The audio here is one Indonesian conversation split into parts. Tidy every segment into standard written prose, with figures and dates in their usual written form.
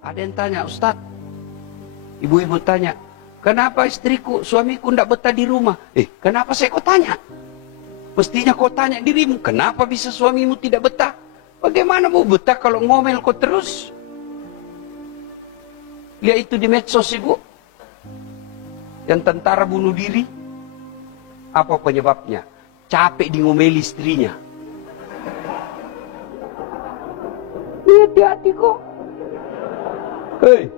Ada yang tanya, Ustaz, ibu-ibu tanya, kenapa istriku, suamiku tidak betah di rumah? Kenapa saya kau tanya? Mestinya kau tanya dirimu, kenapa bisa suamimu tidak betah? Bagaimana mau betah kalau ngomel kau terus? Lihat itu di medsos, ibu. Yang tentara bunuh diri. Apa penyebabnya? Capek di ngomeli istrinya. Hati-hati kok. Hei,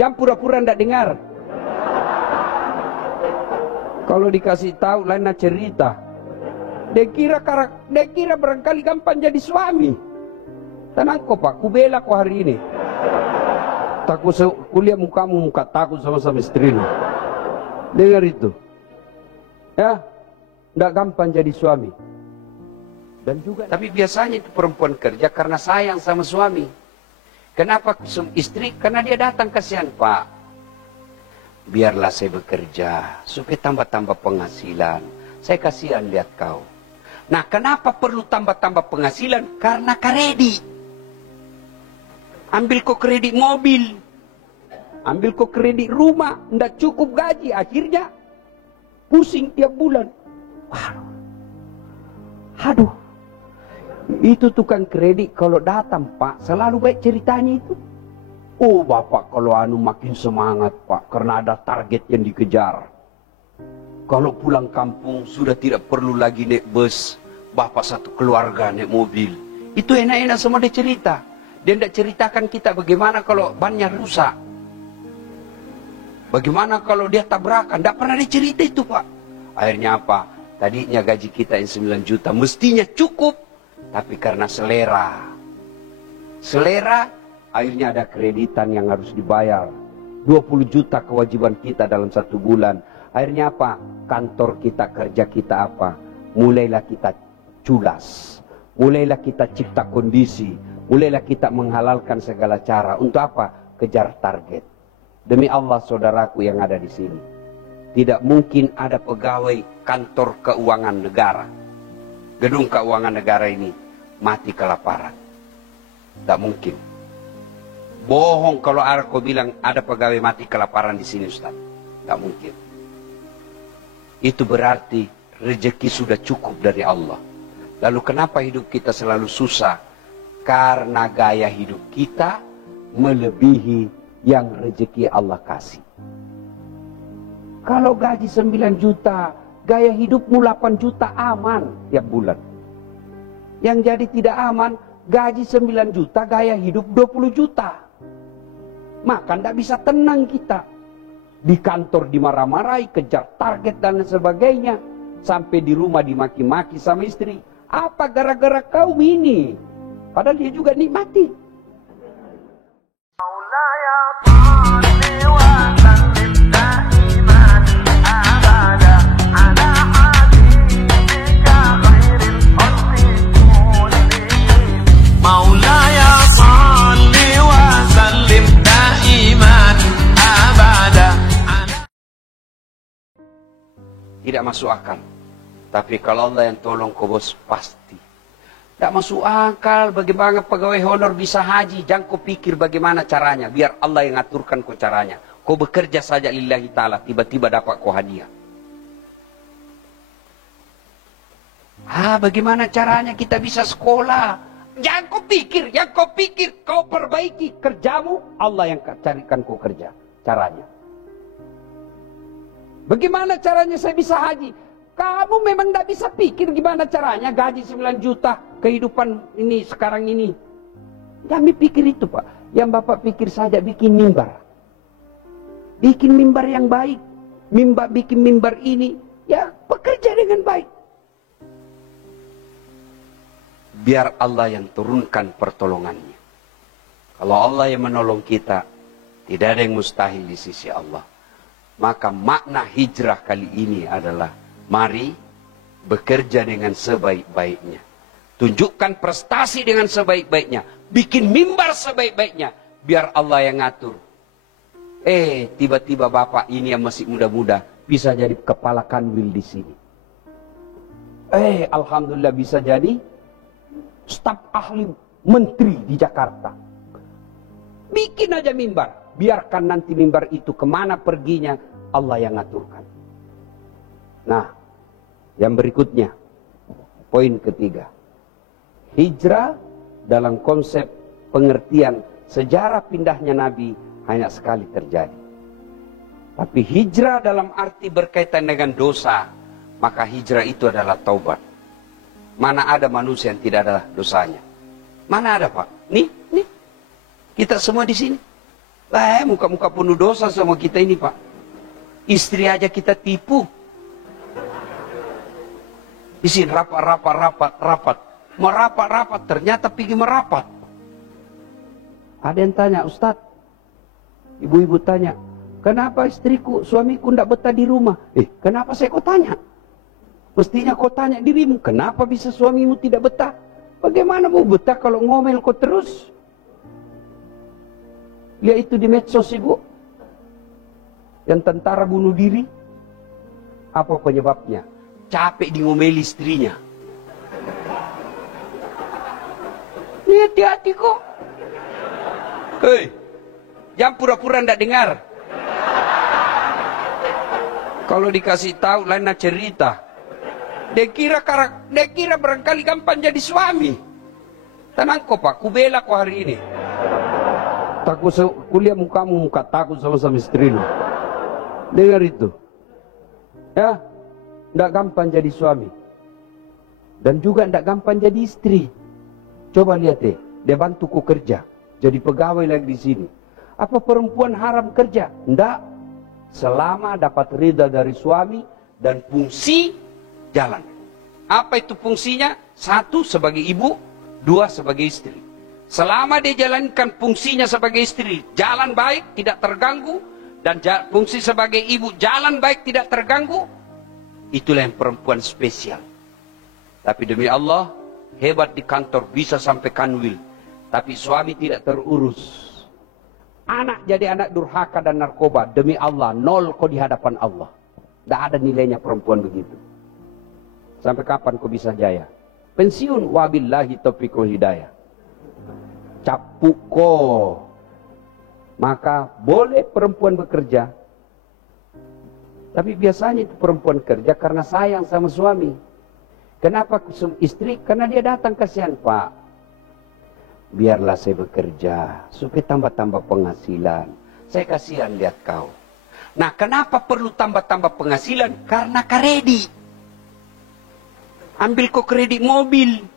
jangan pura-pura tidak dengar. Kalau dikasih tahu lain cerita. Dia kira barangkali gampang jadi suami. Tenang kok Pak, kubela kok hari ini. Takut kuliah mukamu muka takut sama istrimu. Dengar itu. Ya, tidak gampang jadi suami. Dan juga, tapi biasanya itu perempuan kerja karena sayang sama suami. Kenapa istri? Karena dia datang, kasihan Pak. Biarlah saya bekerja supaya tambah-tambah penghasilan. Saya kasihan lihat kau. Nah, kenapa perlu tambah-tambah penghasilan? Karena kredit. Ambil kok kredit mobil. Ambil kok kredit rumah. Tidak cukup gaji. Akhirnya pusing tiap bulan. Aduh. Itu tukang kredit kalau datang Pak, selalu baik ceritanya itu. Oh Bapak, kalau makin semangat Pak, karena ada target yang dikejar. Kalau pulang kampung sudah tidak perlu lagi naik bus, Bapak satu keluarga naik mobil. Itu enak-enak semua dia cerita. Dia tidak ceritakan kita bagaimana kalau bannya rusak. Bagaimana kalau dia tabrakan, tidak pernah dia cerita itu Pak. Akhirnya apa? Tadinya gaji kita yang 9 juta, mestinya cukup. Tapi karena selera, akhirnya ada kreditan yang harus dibayar. 20 juta kewajiban kita dalam 1 bulan. Akhirnya apa? Kantor kita, kerja kita apa? Mulailah kita culas. Mulailah kita cipta kondisi. Mulailah kita menghalalkan segala cara. Untuk apa? Kejar target. Demi Allah saudaraku yang ada di sini. Tidak mungkin ada pegawai kantor keuangan negara, gedung keuangan negara ini mati kelaparan. Tak mungkin. Bohong kalau kau bilang ada pegawai mati kelaparan di sini, Ustaz. Tak mungkin. Itu berarti rezeki sudah cukup dari Allah. Lalu kenapa hidup kita selalu susah? Karena gaya hidup kita melebihi yang rezeki Allah kasih. Kalau gaji 9 juta, gaya hidupmu 8 juta aman tiap bulan. Yang jadi tidak aman, gaji 9 juta, gaya hidup 20 juta. Maka tidak bisa tenang kita. Di kantor dimarah-marahi, kejar target dan sebagainya. Sampai di rumah dimaki-maki sama istri. Apa gara-gara kau ini? Padahal dia juga nikmati. Tidak masuk akal. Tapi kalau Allah yang tolong kau bos, pasti. Tidak masuk akal bagaimana pegawai honor bisa haji. Jangan kau pikir bagaimana caranya. Biar Allah yang aturkan kau caranya. Kau bekerja saja lillahi ta'ala. Tiba-tiba dapat kau hadiah. Bagaimana caranya kita bisa sekolah. Jangan kau pikir. Yang kau pikir kau perbaiki kerjamu. Allah yang carikan kau kerja. Caranya. Bagaimana caranya saya bisa haji? Kamu memang tidak bisa pikir gimana caranya gaji 9 juta kehidupan ini sekarang ini. Jangan pikir itu Pak. Yang Bapak pikir saja bikin mimbar. Bikin mimbar yang baik. Bikin mimbar ini. Ya bekerja dengan baik. Biar Allah yang turunkan pertolongannya. Kalau Allah yang menolong kita, tidak ada yang mustahil di sisi Allah. Maka makna hijrah kali ini adalah mari bekerja dengan sebaik-baiknya. Tunjukkan prestasi dengan sebaik-baiknya. Bikin mimbar sebaik-baiknya. Biar Allah yang ngatur. Tiba-tiba Bapak ini yang masih muda-muda bisa jadi kepala kanwil di sini. Alhamdulillah bisa jadi staf ahli menteri di Jakarta. Bikin aja mimbar. Biarkan nanti mimbar itu kemana perginya, Allah yang ngaturkan. Nah, yang berikutnya, poin ketiga. Hijrah dalam konsep pengertian sejarah pindahnya Nabi hanya sekali terjadi. Tapi hijrah dalam arti berkaitan dengan dosa, maka hijrah itu adalah taubat. Mana ada manusia yang tidak ada dosanya? Mana ada, Pak? Nih. Kita semua di sini. Muka-muka penuh dosa sama kita ini, Pak. Istri aja kita tipu. Di sini rapat. Merapat, ternyata pergi merapat. Ada yang tanya, Ustadz. Ibu-ibu tanya, kenapa istriku, suamiku tidak betah di rumah? Kenapa saya kau tanya? Mestinya kau tanya dirimu, kenapa bisa suamimu tidak betah? Bagaimana mau betah kalau ngomel kau terus? Lihat itu di medsos, Ibu. Yang tentara bunuh diri. Apa penyebabnya? Capek di ngomeli istrinya. Ini hati-hati kok. Hei, jangan pura-pura ndak dengar. Kalau dikasih tahu lain cerita. Dia kira barangkali gampang jadi suami. Tenang kok, Pak, kubela kok hari ini. Takut kuliah mukamu muka takut sama istri lu. Dengar itu. Ya, ndak gampang jadi suami. Dan juga ndak gampang jadi istri. Coba lihat deh, dia bantuku kerja. Jadi pegawai lagi di sini. Apa perempuan haram kerja? Ndak. Selama dapat ridha dari suami dan fungsi jalan. Apa itu fungsinya? 1 sebagai ibu, 2 sebagai istri. Selama dia jalankan fungsinya sebagai istri, jalan baik, tidak terganggu, dan fungsi sebagai ibu, jalan baik, tidak terganggu, itulah yang perempuan spesial. Tapi demi Allah, hebat di kantor, bisa sampai kanwil. Tapi suami tidak terurus. Anak jadi anak durhaka dan narkoba, demi Allah, 0 kau di hadapan Allah. Tidak ada nilainya perempuan begitu. Sampai kapan kau bisa jaya? Pensiun, wabillahi taufiq wal hidayah. Capuko. Maka boleh perempuan bekerja. Tapi biasanya itu perempuan kerja karena sayang sama suami. Kenapa istri? Karena dia datang kasihan, Pak. Biarlah saya bekerja supaya tambah-tambah penghasilan. Saya kasihan lihat kau. Nah, kenapa perlu tambah-tambah penghasilan? Karena kredit. Ambil kok kredit mobil.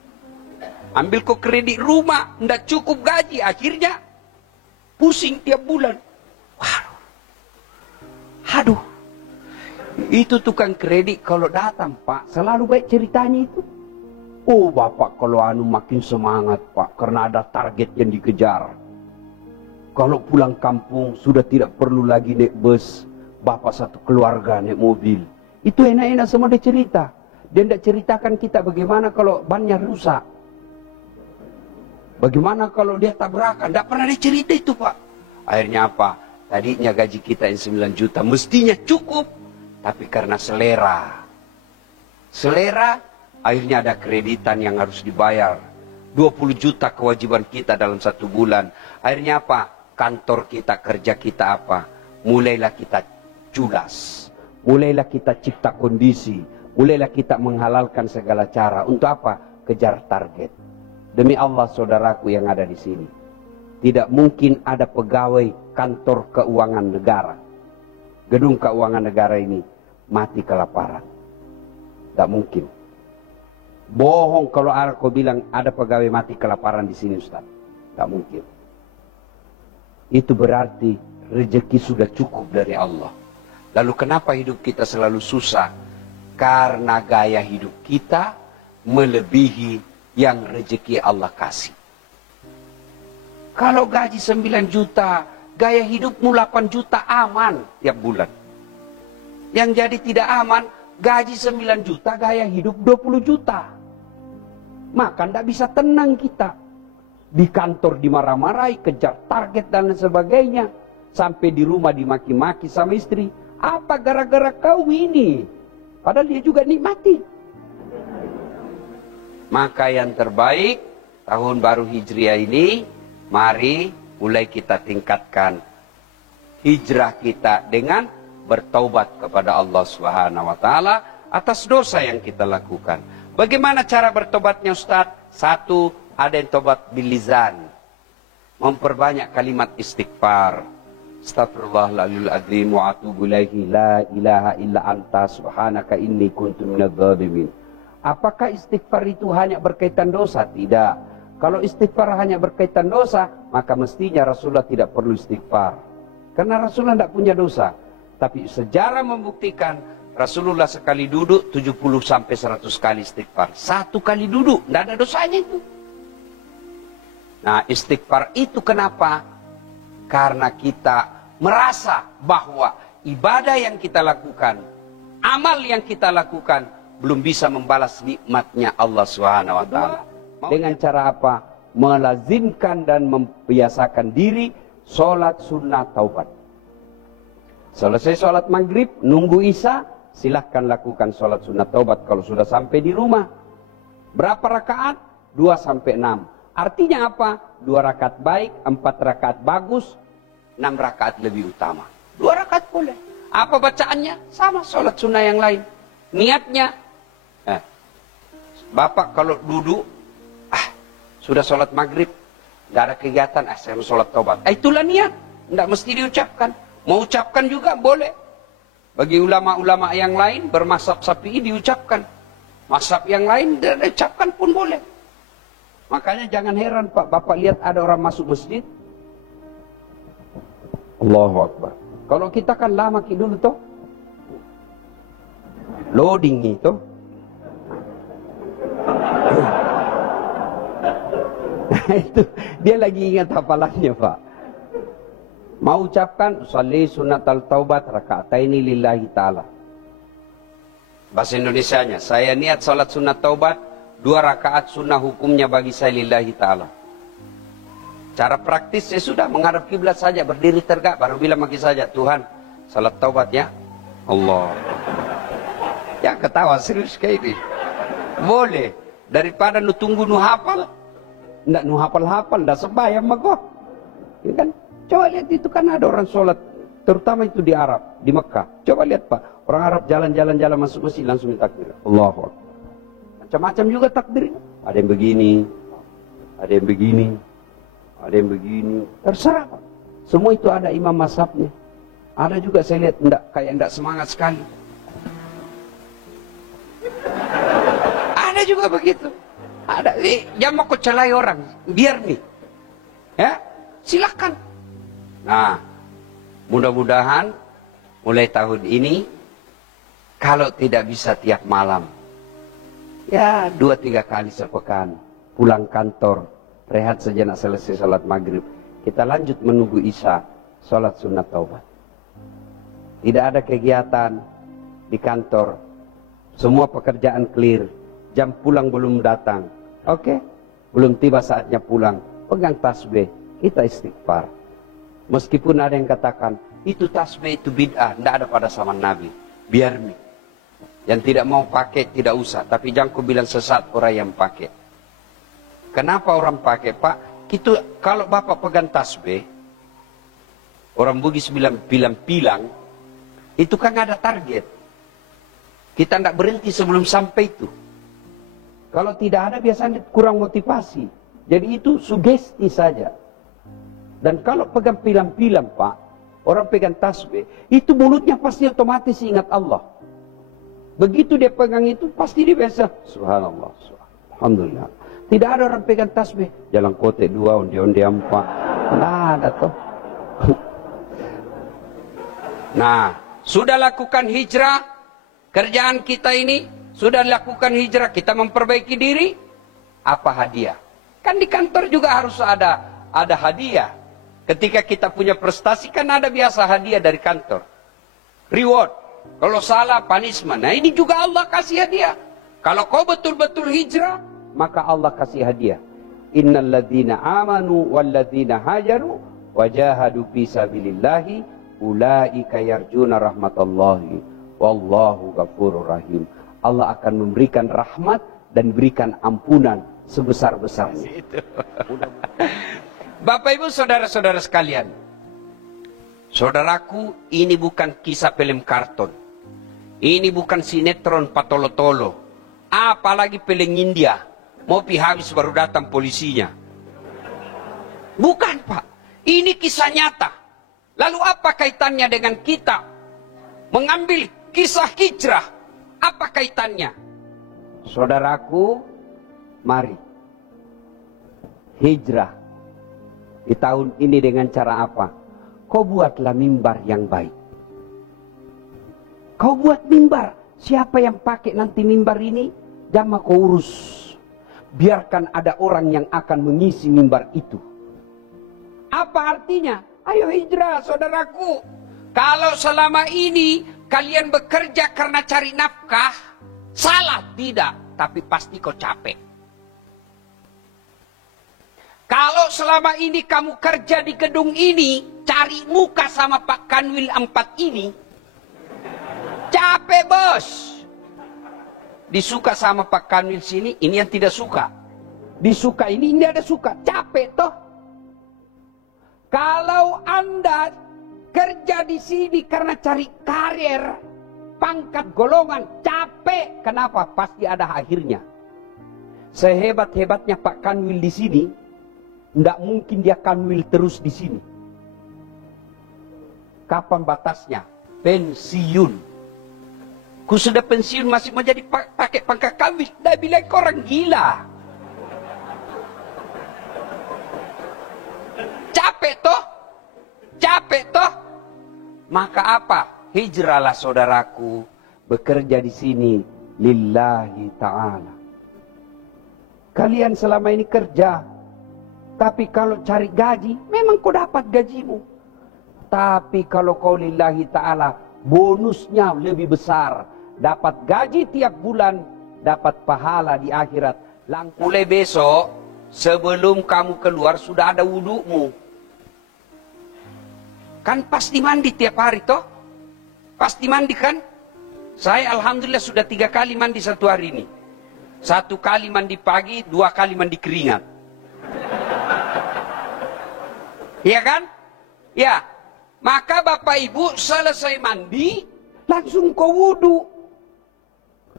Ambil kok kredit rumah, ndak cukup gaji, akhirnya pusing tiap bulan. Aduh. Itu tukang kredit kalau datang, Pak, selalu baik ceritanya itu. Oh, Bapak kalau makin semangat, Pak, karena ada target yang dikejar. Kalau pulang kampung sudah tidak perlu lagi naik bus, Bapak satu keluarga naik mobil. Itu enak-enak semua dia cerita. Dia tidak ceritakan kita bagaimana kalau bannya rusak. Bagaimana kalau dia tabrakan? Tidak pernah dicerita itu, Pak. Akhirnya apa? Tadinya gaji kita yang 9 juta. Mestinya cukup. Tapi karena selera. Akhirnya ada kreditan yang harus dibayar. 20 juta kewajiban kita dalam 1 bulan. Akhirnya apa? Kantor kita, kerja kita apa? Mulailah kita culas. Mulailah kita cipta kondisi. Mulailah kita menghalalkan segala cara. Untuk apa? Kejar target. Demi Allah, saudaraku yang ada di sini, tidak mungkin ada pegawai kantor keuangan negara, gedung keuangan negara ini mati kelaparan. Tidak mungkin. Bohong kalau aku bilang ada pegawai mati kelaparan di sini, Ustaz. Tidak mungkin. Itu berarti rezeki sudah cukup dari Allah. Lalu kenapa hidup kita selalu susah? Karena gaya hidup kita melebihi yang rezeki Allah kasih. Kalau gaji 9 juta, gaya hidupmu 8 juta aman tiap bulan. Yang jadi tidak aman, gaji 9 juta, gaya hidup 20 juta. Maka tidak bisa tenang kita. Di kantor dimarah-marahi, kejar target dan sebagainya. Sampai di rumah dimaki-maki sama istri. Apa gara-gara kau ini? Padahal dia juga nikmati. Maka yang terbaik tahun baru Hijriah ini, mari mulai kita tingkatkan hijrah kita dengan bertaubat kepada Allah Subhanahu wa taala atas dosa yang kita lakukan. Bagaimana cara bertobatnya Ustaz? Satu, ada yang tobat bil lisan. Memperbanyak kalimat istighfar. Astaghfirullahaladzim azim wa atubu ilaihi la ilaha illa anta subhanaka inni kuntu minadz dzalimin. Apakah istighfar itu hanya berkaitan dosa? Tidak. Kalau istighfar hanya berkaitan dosa, maka mestinya Rasulullah tidak perlu istighfar. Karena Rasulullah tidak punya dosa. Tapi sejarah membuktikan Rasulullah sekali duduk 70 sampai 100 kali istighfar. Satu kali duduk, tidak ada dosanya itu. Nah, istighfar itu kenapa? Karena kita merasa bahwa ibadah yang kita lakukan, amal yang kita lakukan, belum bisa membalas nikmatnya Allah Subhanahu wa taala. Dengan cara apa? Melazimkan dan membiasakan diri sholat sunnah taubat. Selesai sholat maghrib, nunggu isya, silahkan lakukan sholat sunnah taubat kalau sudah sampai di rumah. Berapa rakaat? 2 sampai 6. Artinya apa? 2 rakaat baik, 4 rakaat bagus, 6 rakaat lebih utama. 2 rakaat boleh. Apa bacaannya? Sama sholat sunnah yang lain. Niatnya, Bapak kalau duduk, sudah sholat maghrib, nggak ada kegiatan, saya mau sholat taubat. Itulah niat, nggak mesti diucapkan. Mau ucapkan juga boleh. Bagi ulama-ulama yang lain, bermazhab Syafi'i diucapkan. Mazhab yang lain, diucapkan pun boleh. Makanya jangan heran Pak, Bapak lihat ada orang masuk masjid, Allahu Akbar. Kalau kita kan lama dulu toh, loading itu. Itu dia lagi ingat hafalannya Pak. Mau ucapkan sholli sunnatal taubat raka'ataini lillahi ta'ala. Bahasa Indonesianya, saya niat salat sunat taubat 2 rakaat sunnah hukumnya bagi saya lillahi ta'ala. Cara praktis saya sudah menghadap kiblat saja, berdiri tegak baru bilang bagi saja, Tuhan, salat taubat ya. Allah. Ya ketawa serius kayak ini. Boleh. Daripada nu tunggu nu hafal. Nggak nu hafal-hafal, nggak sembahyang mah kok. Ya kan? Coba lihat itu kan ada orang sholat. Terutama itu di Arab, di Mekah. Coba lihat Pak. Orang Arab jalan-jalan masuk masjid langsung takbir. Allahu Akbar. Macam-macam juga takbirnya. Ada yang begini. Ada yang begini. Ada yang begini. Terserah Pak. Semua itu ada imam mazhabnya. Ada juga saya lihat kayak semangat sekali. Ada juga begitu. Ada, jangan mau celai orang, biar nih, ya silakan. Nah, mudah-mudahan mulai tahun ini, kalau tidak bisa tiap malam, ya 2-3 kali sepekan, pulang kantor, rehat sejenak selesai salat maghrib, kita lanjut menunggu isya, salat sunat taubat. Tidak ada kegiatan di kantor, semua pekerjaan clear. Jam pulang belum datang. Oke, belum tiba saatnya pulang. Pegang tasbih, kita istighfar. Meskipun ada yang katakan, itu tasbih itu bid'ah, tidak ada pada zaman Nabi. Biar nih. Yang tidak mau pakai, tidak usah. Tapi jangan ku bilang sesat orang yang pakai. Kenapa orang pakai, Pak? Itu, kalau Bapak pegang tasbih, orang Bugis bilang pilang-pilang, itu kan ada target. Kita tidak berhenti sebelum sampai itu. Kalau tidak ada biasanya kurang motivasi. Jadi itu sugesti saja. Dan kalau pegang pilam-pilam Pak, orang pegang tasbih, itu mulutnya pasti otomatis ingat Allah. Begitu dia pegang itu, pasti dia biasa. Subhanallah, alhamdulillah. Tidak ada orang pegang tasbih. Jalan kote 2, onde-onde 4. Nah, ada toh. Nah, sudah lakukan hijrah. Kerjaan kita ini. Sudah lakukan hijrah, kita memperbaiki diri. Apa hadiah? Kan di kantor juga harus ada hadiah. Ketika kita punya prestasi kan ada biasa hadiah dari kantor. Reward. Kalau salah punishment. Nah ini juga Allah kasih hadiah. Kalau kau betul-betul hijrah, maka Allah kasih hadiah. Innal ladzina amanu wal ladzina hajaru wajahadu fi sabilillahi ulaika yarjuna rahmatallahi wallahu ghafurur rahim. Allah akan memberikan rahmat dan berikan ampunan sebesar-besarnya. Bapak Ibu saudara-saudara sekalian, saudaraku, ini bukan kisah film karton. Ini bukan sinetron patolo-tolo. Apalagi film India. Mau pi habis baru datang polisinya. Bukan, Pak. Ini kisah nyata. Lalu apa kaitannya dengan kita mengambil kisah hijrah? Apa kaitannya? Saudaraku, mari hijrah di tahun ini dengan cara apa? Kau buatlah mimbar yang baik. Kau buat mimbar. Siapa yang pakai nanti mimbar ini? Jangan kau urus. Biarkan ada orang yang akan mengisi mimbar itu. Apa artinya? Ayo hijrah, saudaraku. Kalau selama ini kalian bekerja karena cari nafkah, salah tidak, tapi pasti kau capek. Kalau selama ini kamu kerja di gedung ini, cari muka sama Pak Kanwil 4 ini, capek bos. Disuka sama Pak Kanwil sini, ini yang tidak suka. Disuka ini ada suka, capek toh. Kalau Anda kerja di sini karena cari karir, pangkat golongan, capek. Kenapa? Pasti ada akhirnya. Sehebat-hebatnya Pak Kanwil di sini, tidak mungkin dia Kanwil terus di sini. Kapan batasnya? Pensiun. Ku sudah pensiun masih mau jadi pakai pangkat Kanwil. Dah bilang orang gila. Capek toh? Capek toh? Maka apa? Hijrahlah saudaraku, bekerja di sini lillahi ta'ala. Kalian selama ini kerja, tapi kalau cari gaji, memang kau dapat gajimu. Tapi kalau kau lillahi ta'ala, bonusnya lebih besar. Dapat gaji tiap bulan, dapat pahala di akhirat. Mulai besok, sebelum kamu keluar sudah ada wudumu. Kan pasti mandi tiap hari toh? Pasti mandi kan? Saya alhamdulillah sudah 3 kali mandi satu hari ini. 1 kali mandi pagi, 2 kali mandi keringat. Iya kan? Ya. Maka Bapak Ibu selesai mandi, langsung kau wudu.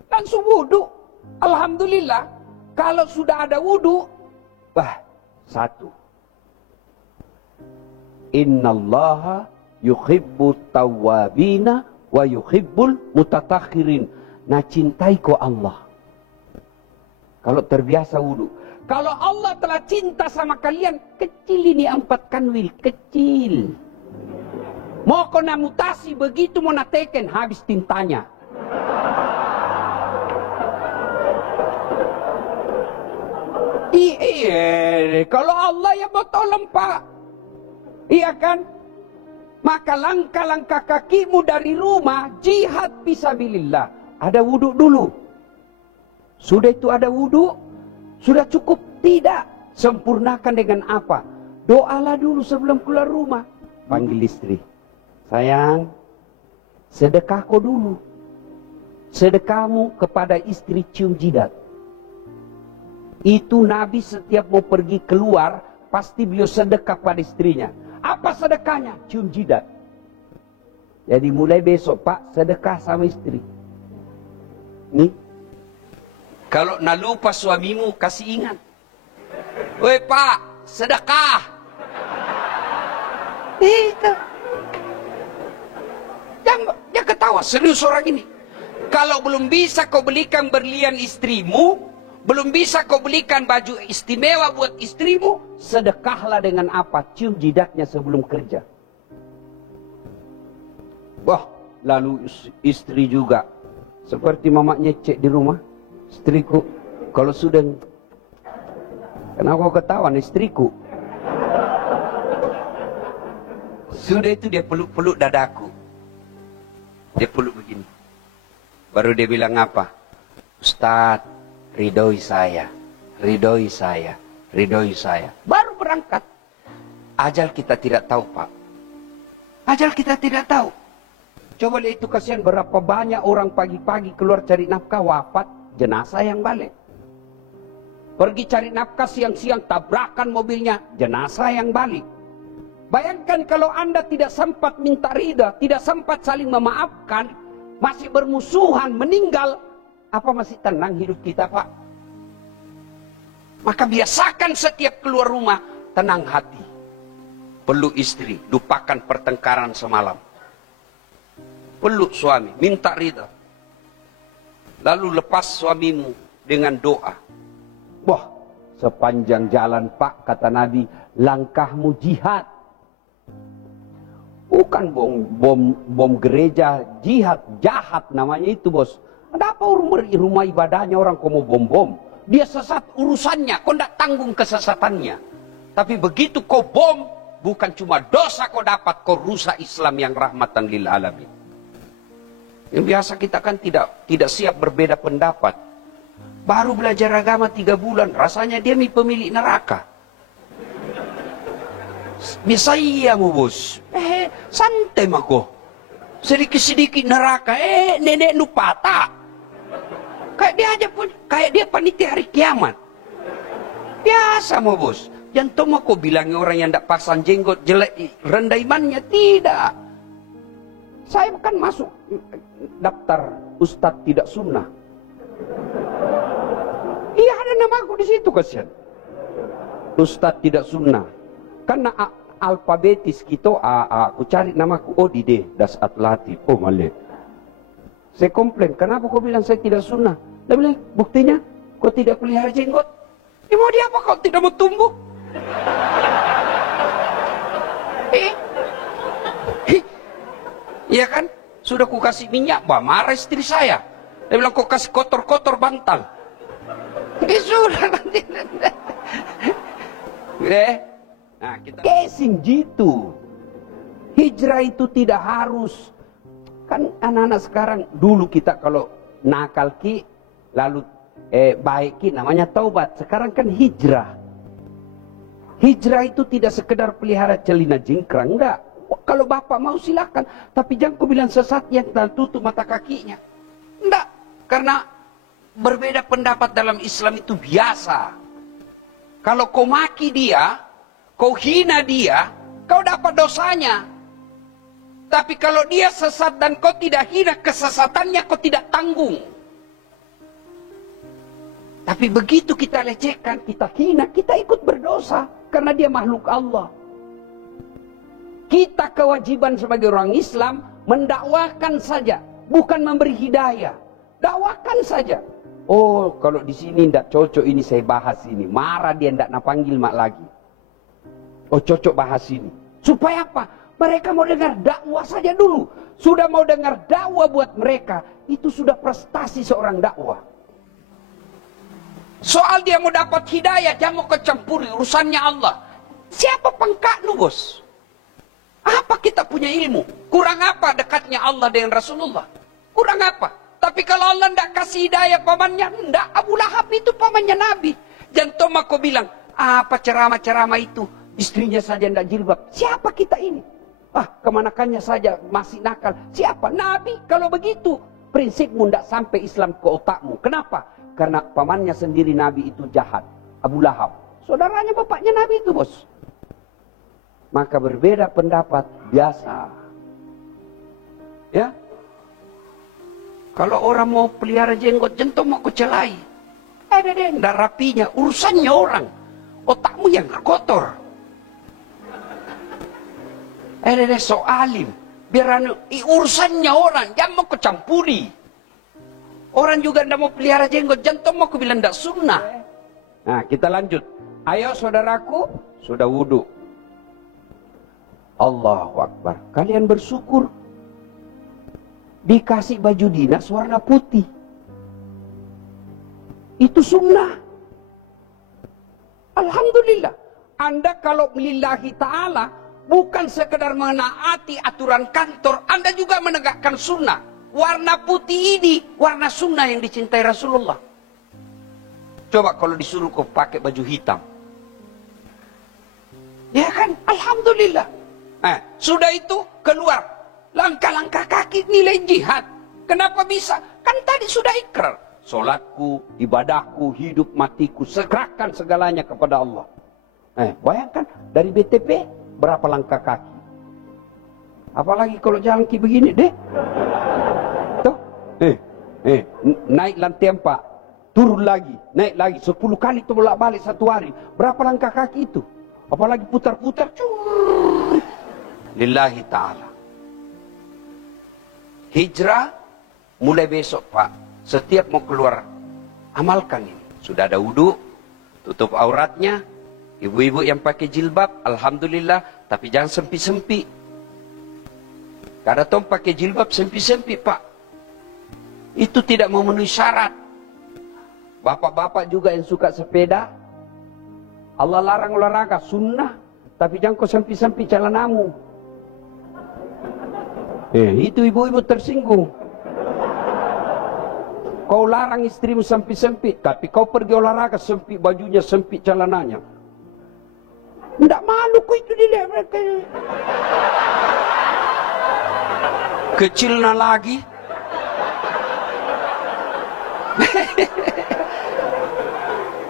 Langsung wudu. Alhamdulillah. Kalau sudah ada wudu, wah, 1. Innallaha yuhibbut tawwabina wa yuhibbul mutatakhirin. Nah, cintai kau Allah. Kalau terbiasa wudu. Kalau Allah telah cinta sama kalian, kecil ini 4 kanwil, kecil. Mau kena mutasi begitu mau nateken, habis tintanya. Iya, kalau Allah ya mau tolong Pak. Iya kan? Maka langkah-langkah kakimu dari rumah, jihad fisabilillah. Ada wudhu dulu. Sudah itu ada wudhu? Sudah cukup? Tidak. Sempurnakan dengan apa? Doalah dulu sebelum keluar rumah. Panggil istri. Sayang, sedekah kau dulu. Sedekahmu kepada istri cium jidat. Itu Nabi setiap mau pergi keluar, pasti beliau sedekah pada istrinya. Apa sedekahnya? Cium jidat. Jadi mulai besok Pak, sedekah sama istri. Nih. Kalau nak lupa suamimu, kasih ingat. Woi Pak, sedekah. Itu. Jangan ketawa, serius orang ini. Kalau belum bisa kau belikan berlian istrimu, belum bisa kau belikan baju istimewa buat istrimu, sedekahlah dengan apa? Cium jidatnya sebelum kerja. Wah, lalu istri juga. Seperti mamanya cek di rumah. Istriku, kalau sudah... Kenapa kau ketawa, istriku? Sudah itu dia peluk-peluk dadaku. Dia peluk begini. Baru dia bilang apa? Ustadz, ridhoi saya, ridhoi saya, ridhoi saya. Baru berangkat. Ajal kita tidak tahu Pak. Ajal kita tidak tahu. Coba lihat itu, kasihan berapa banyak orang pagi-pagi keluar cari nafkah, wafat, jenazah yang balik. Pergi cari nafkah siang-siang, tabrakan mobilnya, jenazah yang balik. Bayangkan kalau Anda tidak sempat minta ridha, tidak sempat saling memaafkan, masih bermusuhan, meninggal, apa masih tenang hidup kita, Pak? Maka biasakan setiap keluar rumah, tenang hati. Peluk istri, lupakan pertengkaran semalam. Peluk suami, minta ridha. Lalu lepas suamimu dengan doa. Wah, sepanjang jalan, Pak, kata Nabi, langkahmu jihad. Bukan bom gereja, jihad, jahat namanya itu, bos. Ada apa rumah ibadahnya orang kau mau bom? Dia sesat urusannya, kau tidak tanggung kesesatannya. Tapi begitu kau bom, bukan cuma dosa kau dapat, kau rusak Islam yang rahmatan lil alamin. Yang biasa kita kan tidak siap berbeda pendapat. Baru belajar agama 3 bulan, rasanya dia pemilik neraka. Bisa iya mu bos, santai mako. Sedikit-sedikit neraka, nenek nu patah. Kayak dia aja pun, kayak dia panitia hari kiamat. Biasa mu bos. Jangan mako bilangnya orang yang tidak pasang jenggot jelek, rendah imannya, tidak. Saya bukan masuk daftar Ustadz tidak sunnah. Iya, ada namaku di situ, kasihan. Ustadz tidak sunnah. Karena alfabetis kita aku cari namaku, oh di D, das atlatif, oh malek. Saya komplain, kenapa kau bilang saya tidak sunnah? Dia bilang, buktinya kau tidak pelihara jenggot. Ya mau dia apa, kau tidak mau tumbuh? Iya kan? Sudah ku kasih minyak, marah istri saya. Dia bilang, kau kasih kotor-kotor bantal. Sudah nanti. Nah, kita casing gitu. Hijrah itu tidak harus. Kan anak-anak sekarang, dulu kita kalau nakal ki, lalu baik ki, namanya taubat. Sekarang kan hijrah. Hijrah itu tidak sekedar pelihara celina jingkrang, enggak. Kalau bapak mau silakan, tapi jangan ku bilang sesat yang tutup mata kakinya. Enggak, karena berbeda pendapat dalam Islam itu biasa. Kalau kau maki dia, kau hina dia, kau dapat dosanya. Tapi kalau dia sesat dan kau tidak hina kesesatannya, kau tidak tanggung. Tapi begitu kita lecehkan, kita hina, kita ikut berdosa. Karena dia makhluk Allah. Kita kewajiban sebagai orang Islam mendakwakan saja, bukan memberi hidayah. Dakwakan saja. Oh, kalau di sini tidak cocok ini saya bahas ini. Marah dia tidak nak panggil mak lagi. Oh, cocok bahas ini. Supaya apa? Mereka mau dengar dakwah saja dulu. Sudah mau dengar dakwah buat mereka, itu sudah prestasi seorang dakwah. Soal dia mau dapat hidayah, jangan mau kecampuri urusannya Allah. Siapa pangkat lu, bos? Apa kita punya ilmu? Kurang apa dekatnya Allah dengan Rasulullah? Kurang apa? Tapi kalau Allah tidak kasih hidayah pamannya, tidak. Abu Lahab itu pamannya Nabi. Jangan kau bilang, apa ceramah-ceramah itu? Istrinya saja tidak jilbab. Siapa kita ini? Kemanakannya saja masih nakal. Siapa? Nabi. Kalau begitu, prinsipmu tidak sampai Islam ke otakmu. Kenapa? Karena pamannya sendiri Nabi itu jahat. Abu Lahab. Saudaranya bapaknya Nabi itu, bos. Maka berbeda pendapat biasa. Ya. Kalau orang mau pelihara jenggot, jentom mau kucelai. Tidak rapinya. Urusannya orang. Otakmu yang kotor. Soalim. Biar urusannya orang. Jangan mau kecampuri. Orang juga tidak mau pelihara jenggot. Jentom mau kubilang tidak sunnah. Nah, kita lanjut. Ayo saudaraku. Sudah wudhu. Allahu Akbar. Kalian bersyukur. Dikasih baju dinas warna putih. Itu sunnah. Alhamdulillah. Anda kalau lillahi ta'ala, bukan sekedar menaati aturan kantor, Anda juga menegakkan sunnah. Warna putih ini, warna sunnah yang dicintai Rasulullah. Coba kalau disuruh kau pakai baju hitam. Ya kan? Alhamdulillah. Sudah itu keluar. Langkah-langkah kaki nilai jihad. Kenapa bisa? Kan tadi sudah ikrar. solatku, ibadahku, hidup matiku, serahkan segalanya kepada Allah. Bayangkan dari BTP berapa langkah kaki. Apalagi kalau jalan kayak begini deh. Tuh. Naik lantai 4, turun lagi, naik lagi 10 kali itu bolak-balik satu hari. Berapa langkah kaki itu? Apalagi putar-putar. Lillahi ta'ala. Hijrah mulai besok, Pak. Setiap mau keluar, amalkan ini. Sudah ada wudu, tutup auratnya. Ibu-ibu yang pakai jilbab, alhamdulillah, tapi jangan sempit-sempit. Kadang tom pakai jilbab sempit-sempit, Pak. Itu tidak memenuhi syarat. Bapak-bapak juga yang suka sepeda, Allah larang olahraga, sunnah, tapi jangan kau sempit-sempit celanamu. Itu ibu-ibu tersinggung. Kau larang istrimu sempit-sempit, tapi kau pergi olahraga sempit bajunya, sempit celananya. Tidak malu kau itu dilihat mereka. Kecilnya lagi.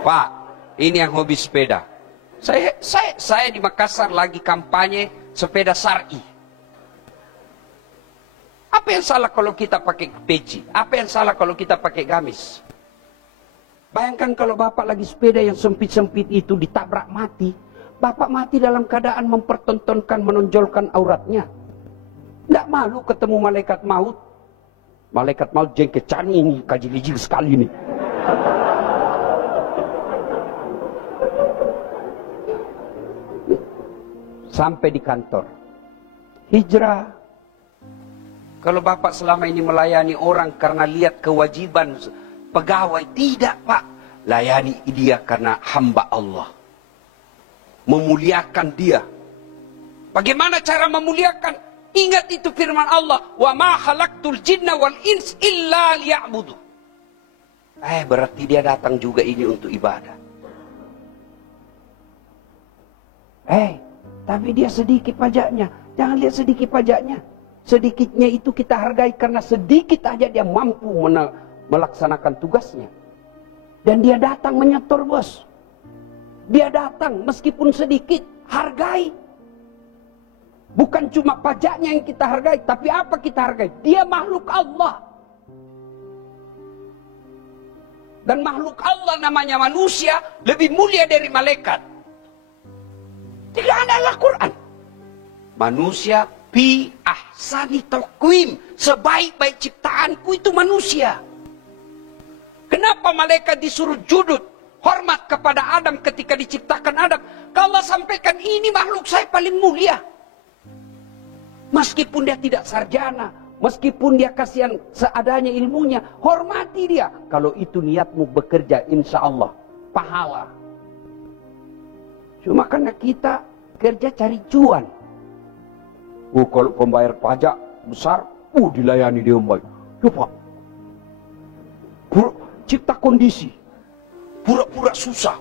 Pak, ini yang hobi sepeda. Saya di Makassar lagi kampanye sepeda syar'i. Apa yang salah kalau kita pakai peci? Apa yang salah kalau kita pakai gamis? Bayangkan kalau bapak lagi sepeda yang sempit-sempit itu ditabrak mati. Bapak mati dalam keadaan mempertontonkan, menonjolkan auratnya. Tidak malu ketemu malaikat maut. Malaikat maut jengkecan ini, kajil-ijil sekali ini. Sampai di kantor. Hijrah. Kalau bapak selama ini melayani orang karena lihat kewajiban pegawai, tidak, Pak. Layani dia karena hamba Allah. Memuliakan dia. Bagaimana cara memuliakan? Ingat itu firman Allah, wa ma khalaqtul jinna wal ins illa liya'budu. Berarti dia datang juga ini untuk ibadah. Tapi dia sedikit pajaknya. Jangan lihat sedikit pajaknya. Sedikitnya itu kita hargai karena sedikit aja dia mampu melaksanakan tugasnya. Dan dia datang menyetor, bos. Dia datang meskipun sedikit, hargai. Bukan cuma pajaknya yang kita hargai, tapi apa kita hargai? Dia makhluk Allah. Dan makhluk Allah namanya manusia lebih mulia dari malaikat. Tidak ada dalam Al-Quran. Manusia fi ahsani taqwim, sebaik-baik ciptaanku itu manusia. Kenapa malaikat disuruh judud, hormat kepada Adam ketika diciptakan Adam? Kalau Allah sampaikan ini makhluk saya paling mulia. Meskipun dia tidak sarjana, meskipun dia kasihan seadanya ilmunya, hormati dia. Kalau itu niatmu bekerja, insya Allah pahala. Cuma karena kita kerja cari cuan. Kalau pembayar pajak besar, dilayani dia baik. Coba, cipta kondisi, pura-pura susah.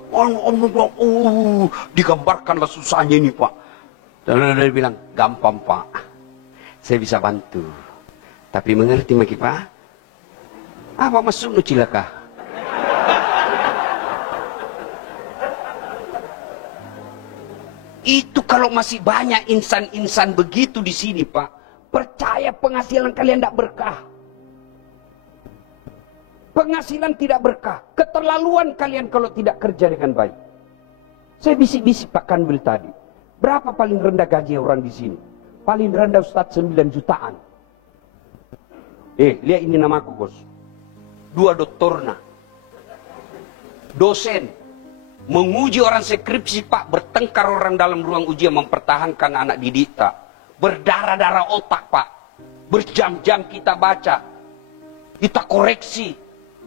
Digambarkanlah susahnya ini, Pak. Dan dia bilang, gampang, Pak. Saya bisa bantu. Tapi mengerti maki, Pak? Apa masuk nu cilaka? Itu kalau masih banyak insan-insan begitu di sini, Pak. Percaya penghasilan kalian tidak berkah. Penghasilan tidak berkah. Keterlaluan kalian kalau tidak kerja dengan baik. Saya bisik-bisik Pak Kanwil tadi. Berapa paling rendah gaji orang di sini? Paling rendah Ustaz 9 jutaan. Lihat ini namaku, bos. 2 doktorna. Dosen. Menguji orang skripsi, Pak. Bertengkar orang dalam ruang ujian, mempertahankan anak didik, tak. Berdarah-darah otak, Pak. Berjam-jam kita baca. Kita koreksi.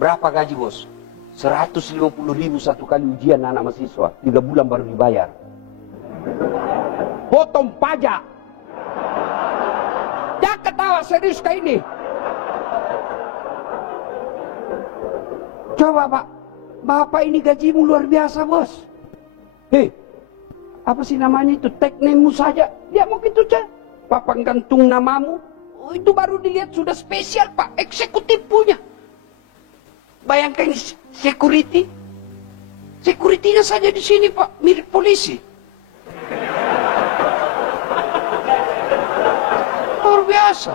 Berapa gaji, bos? 150.000 satu kali ujian anak mahasiswa. 3 bulan baru dibayar. Potong pajak. Jangan ketawa, serius kayak ini. Coba, Pak. Bapak ini gajimu luar biasa, bos. Apa sih namanya itu? Teknemu saja. Dia mau gitu aja. Papan gantung namamu. Itu baru dilihat sudah spesial, Pak. Eksekutif punya. Bayangkan security. Security-nya saja di sini Pak, mirip polisi. Luar biasa.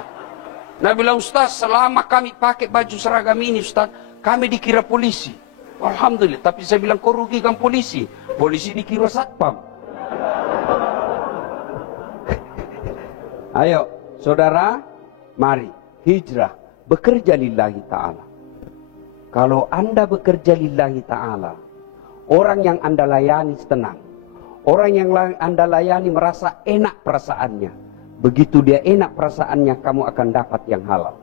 Nah bilang, Ustaz, selama kami pakai baju seragam ini Ustaz, kami dikira polisi. Alhamdulillah, tapi saya bilang, kau rugikan polisi. Polisi dikira satpam. Ayo, saudara, mari hijrah, bekerja lillahi ta'ala. Kalau Anda bekerja lillahi ta'ala, orang yang Anda layani tenang. Orang yang Anda layani merasa enak perasaannya. Begitu dia enak perasaannya, kamu akan dapat yang halal.